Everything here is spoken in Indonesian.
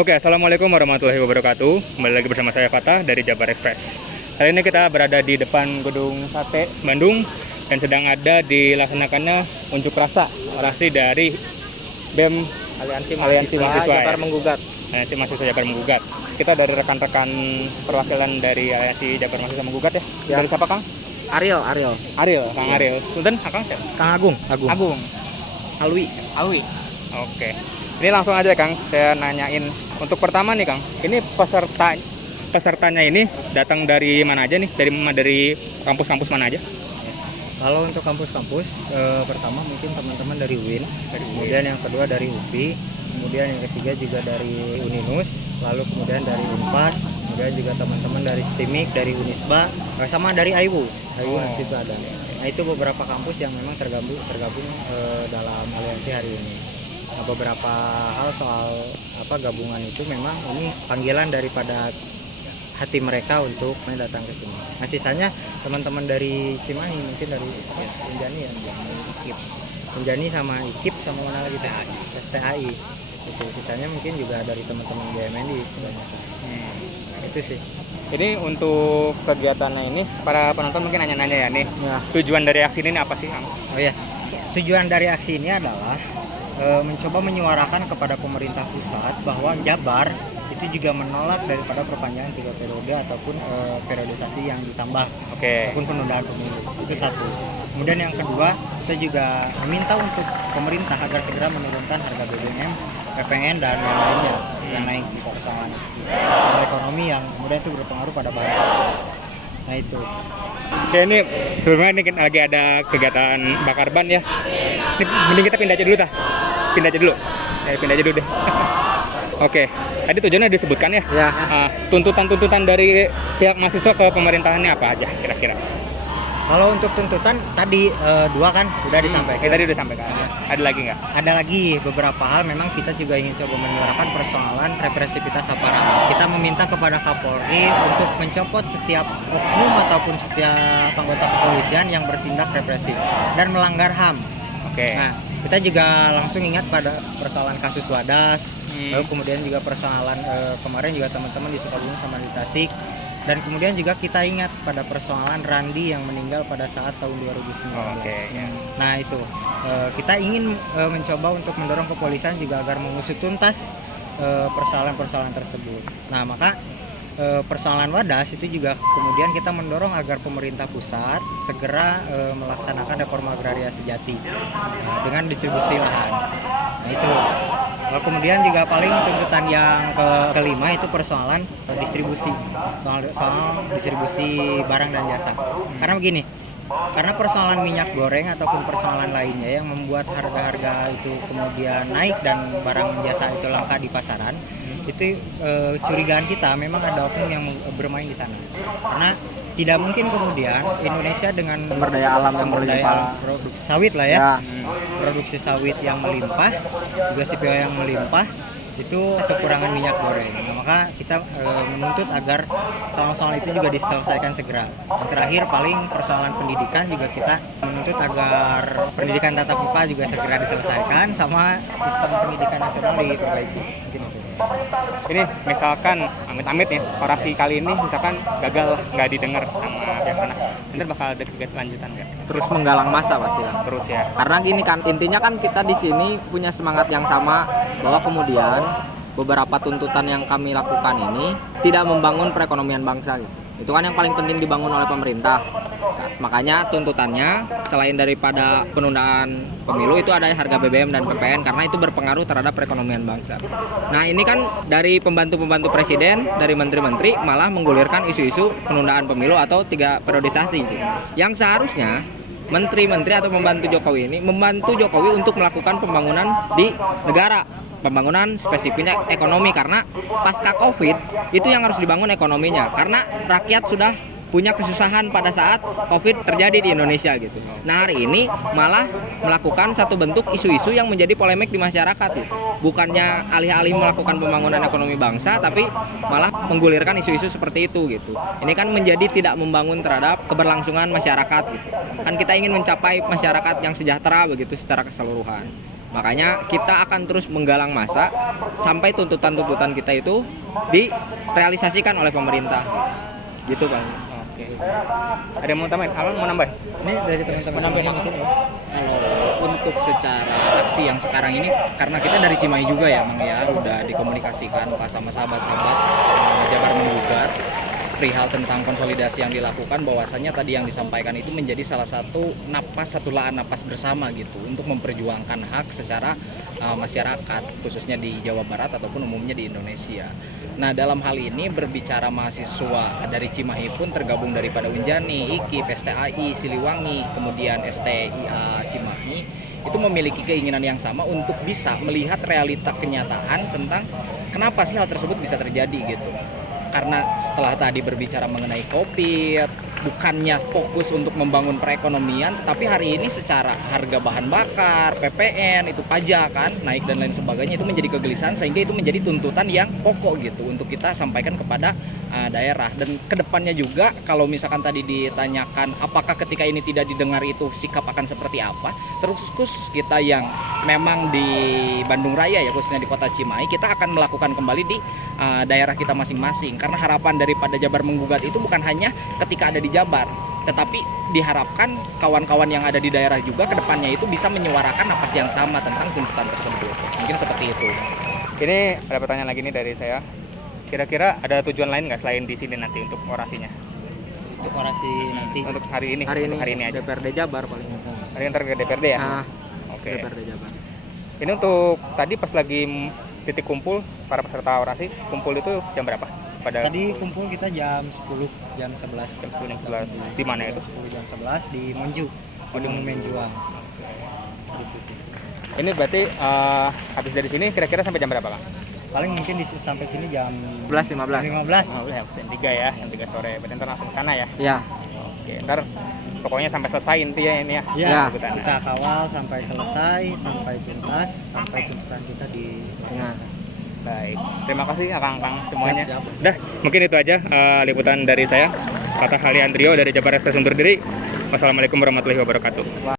Oke, assalamualaikum warahmatullahi wabarakatuh. Kembali lagi bersama saya Fatah dari Jabar Express. Kali ini kita berada di depan gedung sate Bandung dan sedang ada dilaksanakannya unjuk rasa orasi dari BEM Aliansi Mahasiswa Jabar Menggugat. Aliansi Mahasiswa Jabar Menggugat. Kita dari rekan-rekan perwakilan dari Aliansi Jabar Mahasiswa Menggugat ya. Ya. Dari siapa, Kang? Ariel. Kang Ariel. Punten, Kang siapa? Kang Agung. Agung. Alwi. Oke. Ini langsung aja, Kang. Saya nanyain untuk pertama nih, Kang. Ini pesertanya ini datang dari mana aja nih? Dari kampus-kampus mana aja? Kalau untuk kampus-kampus, pertama mungkin teman-teman dari UIN, kemudian yang kedua dari UPI, kemudian yang ketiga juga dari Uninus, lalu kemudian dari Unpas, kemudian juga teman-teman dari STIMIK, dari Unisba, sama dari AIWU nanti itu ada. Nah itu beberapa kampus yang memang tergabung dalam aliansi hari ini. Nah, beberapa hal soal gabungan itu memang ini panggilan daripada hati mereka untuk datang ke sini. Nah sisanya teman-teman dari Cimahi mungkin dari Unjani ya, Unjani sama IKIP sama mana lagi STAI. Itu sisanya mungkin juga dari teman-teman BMND kebanyakan. Itu sih. Ini untuk kegiatannya ini para penonton mungkin nanya-nanya ya nih. Nah, Tujuan dari aksi ini apa sih, Kang? oh ya. Tujuan dari aksi ini adalah mencoba menyuarakan kepada pemerintah pusat bahwa Jabar itu juga menolak daripada perpanjangan 3 periode ataupun periodisasi yang ditambah ataupun penundaan pemilu. Itu satu. Kemudian yang kedua, kita juga meminta untuk pemerintah agar segera menurunkan harga BBM, PPN dan yang lainnya yang naik jika persoalan ekonomi yang kemudian itu berpengaruh pada bahan pokok. Nah itu. Oke, ini sebelumnya ini lagi ada kegiatan bakar ban ya. Ini mending kita pindah aja dulu Pindah aja dulu deh. Oke, tadi tujuannya disebutkan ya. Ya. Tuntutan-tuntutan dari pihak mahasiswa ke pemerintahannya apa aja kira-kira? Kalau untuk tuntutan tadi dua kan sudah disampaikan. Tadi udah sampaikan. Ada lagi nggak? Ada lagi beberapa hal memang kita juga ingin coba menyuarakan persoalan represivitas aparat. Kita meminta kepada Kapolri untuk mencopot setiap oknum ataupun setiap anggota kepolisian yang bertindak represif dan melanggar HAM. Oke. Nah, kita juga langsung ingat pada persoalan kasus Wadas, lalu kemudian juga persoalan kemarin juga teman-teman di Sukabumi sama di Tasik. Dan kemudian juga kita ingat pada persoalan Randi yang meninggal pada saat tahun 2019. Nah itu kita ingin mencoba untuk mendorong kepolisian juga agar mengusut tuntas persoalan-persoalan tersebut. Nah maka persoalan Wadas itu juga kemudian kita mendorong agar pemerintah pusat segera melaksanakan reforma agraria sejati dengan distribusi lahan. Nah itu. Kemudian juga paling tuntutan yang kelima itu persoalan distribusi, soal distribusi barang dan jasa. Karena begini, karena persoalan minyak goreng ataupun persoalan lainnya yang membuat harga-harga itu kemudian naik dan barang jasa itu langka di pasaran, itu curigaan kita memang ada oknum yang bermain di sana. Karena tidak mungkin kemudian Indonesia dengan sumber daya alam yang melimpah, produksi sawit lah ya. Produksi sawit yang melimpah, juga CPO yang melimpah, itu kekurangan minyak goreng. Nah, maka kita menuntut agar soal-soal itu juga diselesaikan segera. Yang terakhir paling persoalan pendidikan juga kita menuntut agar pendidikan tatap muka juga segera diselesaikan sama sistem pendidikan nasional diperbaiki. Mungkin itu. Ini misalkan amit-amit nih orasi kali ini misalkan gagal nggak didengar sama pihak mana, nanti bakal ada kegiatan lanjutan nggak? terus menggalang massa pasti kan. Terus ya. Karena gini kan, intinya kan kita di sini punya semangat yang sama bahwa kemudian beberapa tuntutan yang kami lakukan ini tidak membangun perekonomian bangsa gitu. Itu kan yang paling penting dibangun oleh pemerintah. Makanya tuntutannya selain daripada penundaan pemilu itu ada harga BBM dan PPN karena itu berpengaruh terhadap perekonomian bangsa. Nah ini kan dari pembantu-pembantu presiden, dari menteri-menteri malah menggulirkan isu-isu penundaan pemilu atau 3 periodisasi gitu. Yang seharusnya menteri-menteri atau membantu Jokowi ini membantu Jokowi untuk melakukan pembangunan di negara, pembangunan spesifiknya ekonomi, karena pasca Covid itu yang harus dibangun ekonominya, karena rakyat sudah punya kesusahan pada saat Covid terjadi di Indonesia gitu. Nah hari ini malah melakukan satu bentuk isu-isu yang menjadi polemik di masyarakat gitu. Bukannya alih-alih melakukan pembangunan ekonomi bangsa, tapi malah menggulirkan isu-isu seperti itu gitu. Ini kan menjadi tidak membangun terhadap keberlangsungan masyarakat gitu. Kan kita ingin mencapai masyarakat yang sejahtera begitu secara keseluruhan. Makanya kita akan terus menggalang massa sampai tuntutan-tuntutan kita itu direalisasikan oleh pemerintah. Gitu Bang. Oke. Ada yang mau tambahin? Abang mau nambahin? Ini dari teman-teman semuanya mungkin ya. Kalau untuk secara aksi yang sekarang ini, karena kita dari Cimahi juga ya Mang ya, udah dikomunikasikan pas sama sahabat-sahabat Jabar Menggugat perihal tentang konsolidasi yang dilakukan, bahwasannya tadi yang disampaikan itu menjadi salah satu satu laan napas bersama gitu untuk memperjuangkan hak secara masyarakat khususnya di Jawa Barat ataupun umumnya di Indonesia. Nah, dalam hal ini berbicara mahasiswa dari Cimahi pun tergabung daripada Unjani, IKIP, STAI, Siliwangi, kemudian STIA Cimahi, itu memiliki keinginan yang sama untuk bisa melihat realita kenyataan tentang kenapa sih hal tersebut bisa terjadi gitu. Karena setelah tadi berbicara mengenai COVID, bukannya fokus untuk membangun perekonomian, tetapi hari ini secara harga bahan bakar, PPN, itu pajak kan, naik dan lain sebagainya, itu menjadi kegelisahan sehingga itu menjadi tuntutan yang pokok gitu untuk kita sampaikan kepada daerah. Dan kedepannya juga kalau misalkan tadi ditanyakan apakah ketika ini tidak didengar itu sikap akan seperti apa, terus khusus kita yang memang di Bandung Raya ya, khususnya di kota Cimahi, kita akan melakukan kembali di daerah kita masing-masing, karena harapan daripada Jabar Menggugat itu bukan hanya ketika ada di Jabar, tetapi diharapkan kawan-kawan yang ada di daerah juga kedepannya itu bisa menyuarakan napas yang sama tentang tuntutan tersebut. Mungkin seperti itu. Ini ada pertanyaan lagi nih dari saya. Kira-kira ada tujuan lain nggak selain di sini nanti untuk orasinya? Untuk orasi nanti. Untuk hari ini aja. DPRD Jabar paling. Hari ini ntar ke DPRD ya? Nah, Oke. DPRD Jabar. Ini untuk tadi pas lagi titik kumpul para peserta orasi, kumpul itu jam berapa? Tadi kumpul kita jam 10, jam 11. Jam 10 jam 11. Di mana itu? 10 jam 11 di Monju. Di Monumen Juang. Gitu sih. Ini berarti habis dari sini kira-kira sampai jam berapa, Kang? Paling mungkin sampai sini jam 11.15. 15. Oh, ya, jam 3 ya, jam 3 sore. Berarti ntar langsung ke sana ya? Ya. Oke, ntar pokoknya sampai selesai intinya ini ya. Ya, tuntutannya. kita kawal sampai selesai, sampai tuntas, sampai tuntutan kita di. Nah. Baik, terima kasih Kang semuanya. Siap. Dah, mungkin itu aja liputan dari saya. Fatah Ali Andrio dari Jabar Express undur diri. Wassalamualaikum warahmatullahi wabarakatuh.